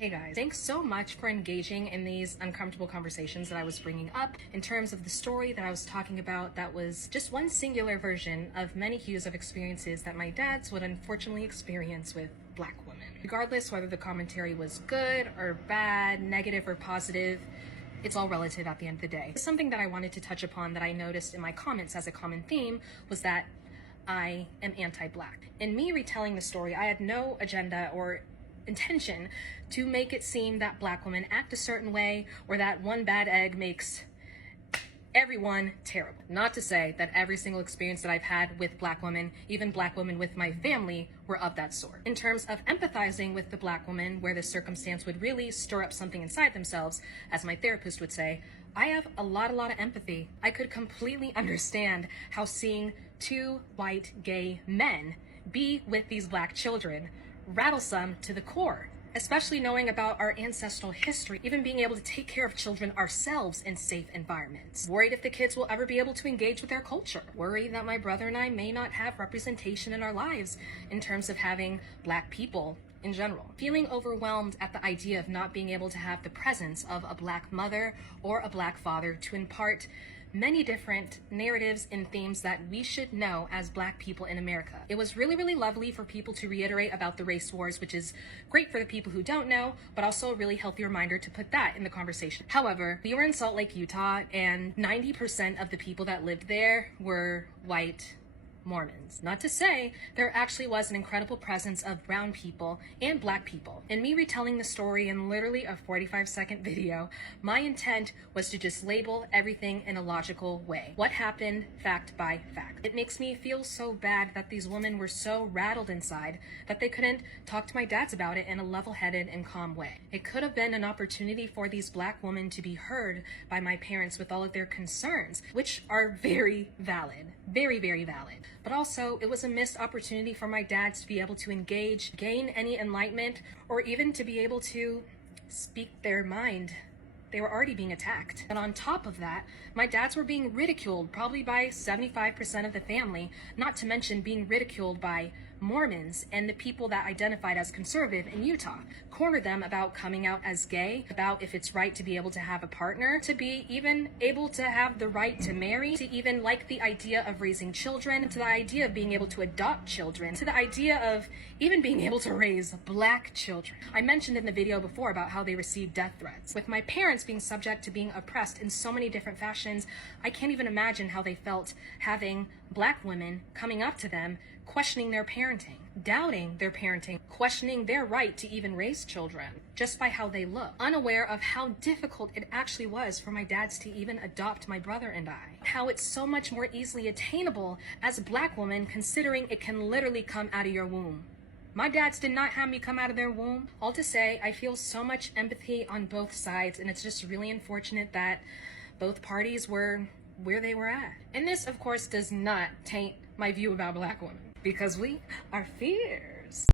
Hey guys, thanks so much for engaging in these uncomfortable conversations that I was bringing up in terms of the story that I was talking about. That was just one singular version of many hues of experiences that my dads would unfortunately experience with Black women. Regardless whether the commentary was good or bad, negative or positive, it's all relative at the end of the day. Something that I wanted to touch upon that I noticed in my comments as a common theme was that I am anti-Black. In me retelling the story, I had no agenda or intention to make it seem that Black women act a certain way or that one bad egg makes everyone terrible. Not to say that every single experience that I've had with Black women, even Black women with my family, were of that sort. In terms of empathizing with the Black woman where the circumstance would really stir up something inside themselves, as my therapist would say, I have a lot of empathy. I could completely understand how seeing two white gay men be with these Black children rattlesome to the core, especially knowing about our ancestral history, even being able to take care of children ourselves in safe environments. Worried if the kids will ever be able to engage with their culture. Worried that my brother and I may not have representation in our lives in terms of having Black people in general. Feeling overwhelmed at the idea of not being able to have the presence of a Black mother or a Black father to impart many different narratives and themes that we should know as Black people in America. It was really lovely for people to reiterate about the race wars, which is great for the people who don't know, but also a really healthy reminder to put that in the conversation. However, we were in Salt Lake, Utah, and 90% of the people that lived there were white Mormons. Not to say there actually was an incredible presence of brown people and Black people. In me retelling the story in literally a 45-second video, my intent was to just label everything in a logical way. What happened, fact by fact. It makes me feel so bad that these women were so rattled inside that they couldn't talk to my dads about it in a level-headed and calm way. It could have been an opportunity for these Black women to be heard by my parents with all of their concerns, which are very valid. Very valid. But also, it was a missed opportunity for my dads to be able to engage, gain any enlightenment, or even to be able to speak their mind. They were already being attacked. And on top of that, my dads were being ridiculed, probably by 75% of the family, not to mention being ridiculed by Mormons and the people that identified as conservative in Utah. Cornered them about coming out as gay, about if it's right to be able to have a partner, to be even able to have the right to marry, to even like the idea of raising children, to the idea of being able to adopt children, to the idea of even being able to raise Black children. I mentioned in the video before about how they received death threats. With my parents being subject to being oppressed in so many different fashions, I can't even imagine how they felt having Black women coming up to them, questioning their parenting, doubting their parenting, questioning their right to even raise children just by how they look, unaware of how difficult it actually was for my dads to even adopt my brother and I. How it's so much more easily attainable as a Black woman, considering it can literally come out of your womb. My dads did not have me come out of their womb. All to say, I feel so much empathy on both sides, and it's just really unfortunate that both parties were where they were at. And this, of course, does not taint my view about Black women, because we are fierce.